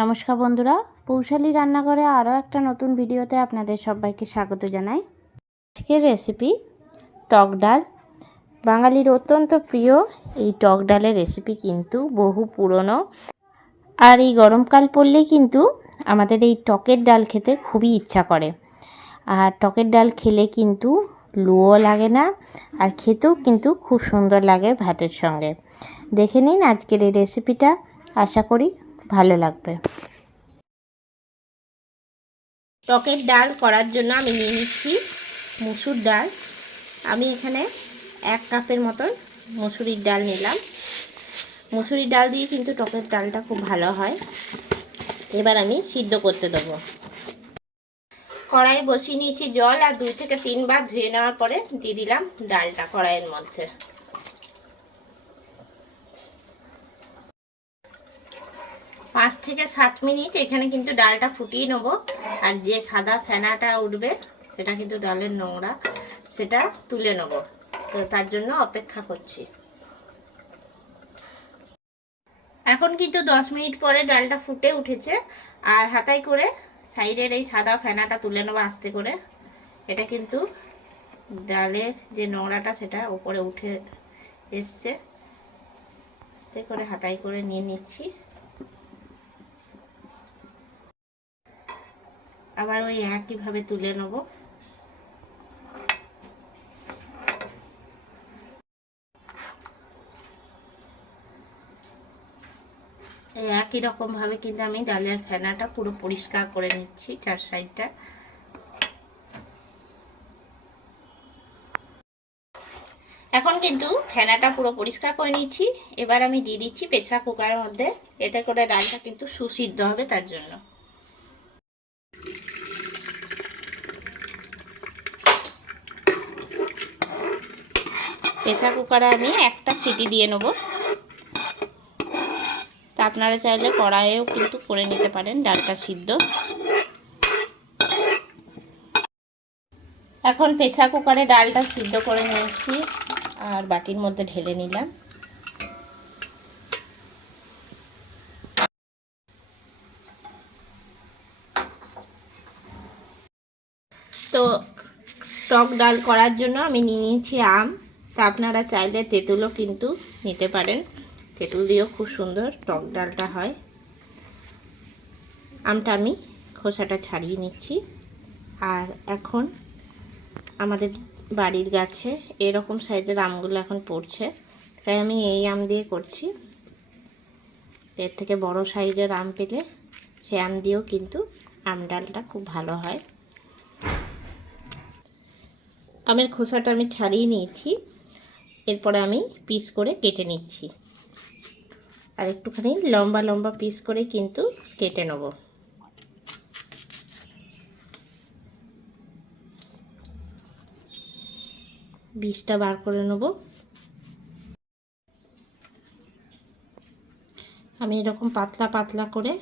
নমস্কার বন্ধুরা, পৌশালী রান্নাঘরে আরও একটা নতুন ভিডিওতে আপনাদের সবাইকে স্বাগত জানাই। আজকের রেসিপি টক ডাল। বাঙালির অত্যন্ত প্রিয় এই টক ডালের রেসিপি কিন্তু বহু পুরনো, আর এই গরমকাল পড়লেই কিন্তু আমাদের এই টকের ডাল খেতে খুবই ইচ্ছা করে। আর টকের ডাল খেলে কিন্তু লুও লাগে না, আর খেতেও কিন্তু খুব সুন্দর লাগে ভাতের সঙ্গে। দেখে নিন আজকের এই রেসিপিটা, আশা করি ভালো লাগবে। টকের ডাল করার জন্য আমি নিয়ে নিচ্ছি মুসুর ডাল। আমি এখানে 1 কাপের মতন মুসুরির ডাল নিলাম। মুসুরির ডাল দিয়ে কিন্তু টকের ডালটা খুব ভালো হয়। এবার আমি সিদ্ধ করতে দেবো। কড়াই বসিয়ে নিয়েছি জল, আর 2 থেকে 3 বার ধুয়ে নেওয়ার পরে দিয়ে দিলাম ডালটা কড়াইয়ের মধ্যে। 5 থেকে 7 মিনিট এখানে কিন্তু ডালটা ফুটিয়ে নেব। আর যে সাদা ফেনাটা উঠবে সেটা কিন্তু ডালের নোংরা, সেটা তুলে নেব। তো তার জন্য অপেক্ষা করছি। এখন কিন্তু 10 মিনিট পরে ডালটা ফুটে উঠেছে, আর হাতাই করে সাইডের এই সাদা ফেনাটা তুলে নেবো আস্তে করে। এটা কিন্তু ডালের যে নোংরাটা সেটা উপরে উঠে এসছে, আস্তে করে হাতাই করে নিয়ে নিচ্ছি। আবার ওই একইভাবে তুলে নেব। একই রকম ভাবে কিন্তু আমি ডালের ফেনাটা পুরো পরিষ্কার করে নিচ্ছি, 4 সাইডটা। এখন কিন্তু ফেনাটা পুরো পরিষ্কার করে নিচ্ছি। এবার আমি দিয়ে দিচ্ছি প্রেসার কুকারের মধ্যে। এতে করে ডালটা কিন্তু সুসিদ্ধ হবে, তার জন্য। প্রেসার কুকারে আমি একটা সিটি দিয়ে নেব। তা আপনারা চাইলে কড়াইয়েও কিন্তু করে নিতে পারেন ডালটা সিদ্ধ। এখন প্রেসার কুকারে ডালটা সিদ্ধ করে নিয়েছি, আর বাটির মধ্যে ঢেলে নিলাম। তো টক ডাল করার জন্য আমি নিয়ে নিয়েছি আম। তা আপনারা চাইলে তেঁতুলও কিন্তু নিতে পারেন, তেঁতুল দিয়েও খুব সুন্দর টক ডালটা হয়। আমটা আমি খোসাটা ছাড়িয়ে নিচ্ছি। আর এখন আমাদের বাড়ির গাছে এরকম সাইজের আমগুলো এখন পড়ছে, তাই আমি এই আম দিয়ে করছি। এর থেকে বড় সাইজের আম পেলে সে আম দিয়েও কিন্তু আম ডালটা খুব ভালো হয়। আমের খোসাটা আমি ছাড়িয়ে নিয়েছি, এরপরে আমি পিস করে কেটে নিচ্ছি। আর একটুখানি লম্বা লম্বা পিস করে কিন্তু কেটে নেব। বীজটা বার করে নেব। আমি এরকম পাতলা পাতলা করে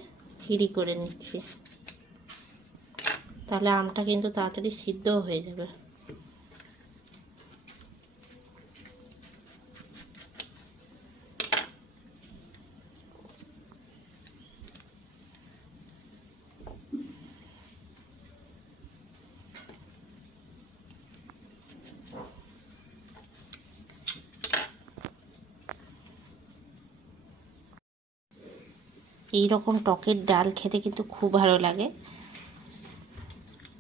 ফিরি করে নিচ্ছি, তাহলে আমটা কিন্তু তাড়াতাড়ি সিদ্ধও হয়ে যাবে। এই রকম টকের ডাল খেতে কিন্তু খুব ভালো লাগে।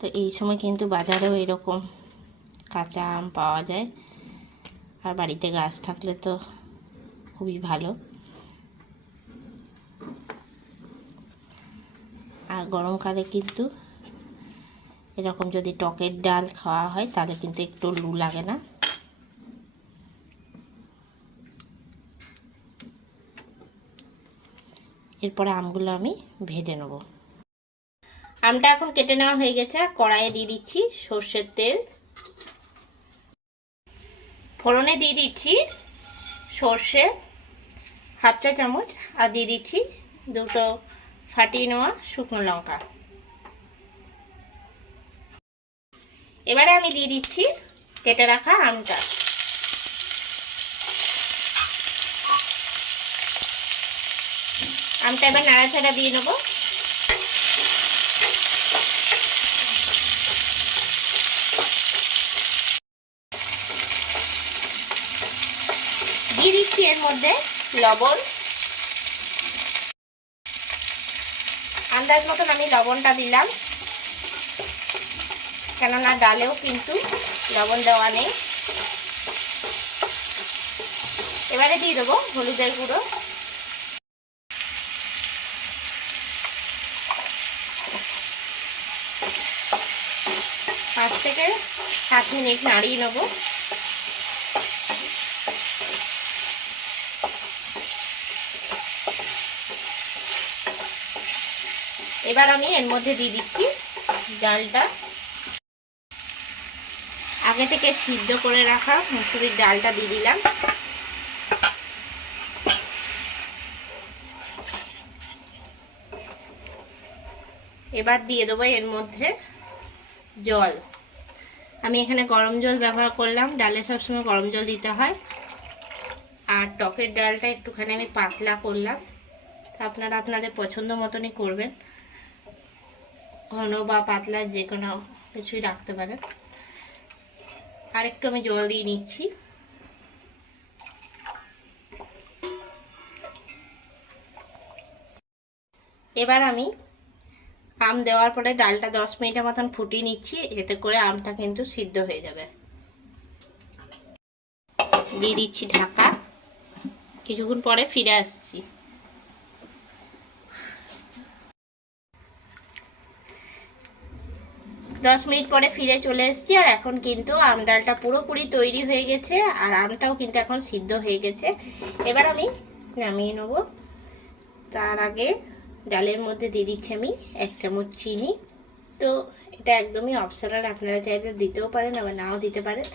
তো এই সময় কিন্তু বাজারেও এরকম কাঁচা আম পাওয়া যায়, আর বাড়িতে গাছ থাকলে তো খুবই ভালো। আর গরমকালে কিন্তু এরকম যদি টকের ডাল খাওয়া হয় তাহলে কিন্তু একটু লু লাগে না। এরপরে আমগুলো আমি ভেজে নেব। আমটা এখন কেটে নেওয়া হয়ে গেছে, আর কড়াইয়ে দিয়ে দিচ্ছি সর্ষের তেল। ফোড়নে দিয়ে দিচ্ছি সর্ষে হাফ চা চামচ, আর দিয়ে দিচ্ছি 2টো ফাটিয়ে নেওয়া শুকনো লঙ্কা। এবারে আমি দিয়ে দিচ্ছি কেটে রাখা আমটা। আমটা এবার নাড়াচাড়া দিয়ে নেবো। মধ্যে লবণ, আন্দাজ মতন আমি লবণটা দিলাম, কেননা ডালেও কিন্তু লবণ দেওয়া নেই। এবারে দিয়ে দেবো হলুদের গুঁড়ো, 5 থেকে 7 মিনিট নাড়িয়ে নেব। এবার আমি এর মধ্যে দিয়ে দিচ্ছি ডালটা, আগে থেকে সিদ্ধ করে রাখা মুসুরির ডালটা দিয়ে দিলাম। এবার দিয়ে দেবো এর মধ্যে জল। আমি এখানে গরম জল ব্যবহার করলাম, ডালে সবসময় গরম জল দিতে হয়। আর টকের ডালটা একটুখানি আমি পাতলা করলাম, আপনারা আপনাদের পছন্দ মতনই করবেন, ঘন বা পাতলা যে কোনো কিছুই রাখতে পারেন। আর একটু আমি জল দিয়ে নিচ্ছি। এবার আমি আম দেওয়ার পরে ডালটা 10 মিনিটের মতন ফুটিয়ে নিচ্ছি, এতে করে আমটা কিন্তু সিদ্ধ হয়ে যাবে। দিয়ে দিচ্ছি ঢাকা, কিছুক্ষণ পরে ফিরে আসছি। 10 মিনিট পরে ফিরে চলে এসেছি, আর এখন কিন্তু আম ডালটা পুরোপুরি তৈরি হয়ে গেছে, আর আমটাও কিন্তু এখন সিদ্ধ হয়ে গেছে। এবার আমি নামিয়ে নেব। তার আগে ডালের মধ্যে দিয়ে দিচ্ছি আমি 1 চামচ চিনি। তো এটা একদমই অপশনাল, আপনারা চাইলে দিতেও পারেন আবার নাও দিতে পারেন,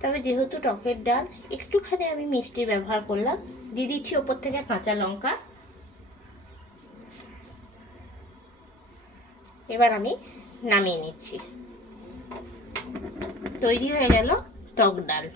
তবে যেহেতু টকের ডাল একটুখানি আমি মিষ্টি ব্যবহার করলাম। দিয়ে দিচ্ছি ওপর থেকে কাঁচা লঙ্কা। এবার আমি নামিয়ে নিচ্ছি। তৈরি হয়ে গেল টক ডাল।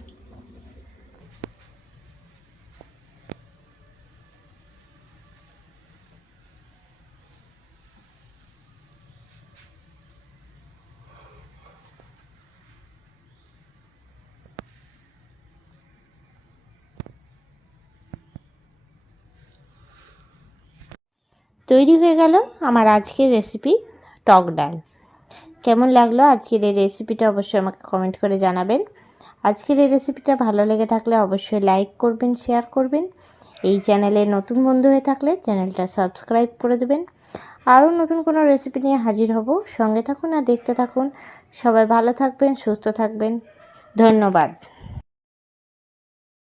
তৈরি হয়ে গেল আমার আজকের রেসিপি টক ডাল। কেমন লাগলো আজকের এই রেসিপিটা অবশ্যই আমাকে কমেন্ট করে জানাবেন। আজকের এই রেসিপিটা ভালো লেগে থাকলে অবশ্যই লাইক করবেন, শেয়ার করবেন। এই চ্যানেলে নতুন বন্ধু হয়ে থাকলে চ্যানেলটা সাবস্ক্রাইব করে দেবেন। আরও নতুন কোনো রেসিপি নিয়ে হাজির হব, সঙ্গে থাকুন আর দেখতে থাকুন। সবাই ভালো থাকবেন, সুস্থ থাকবেন। ধন্যবাদ।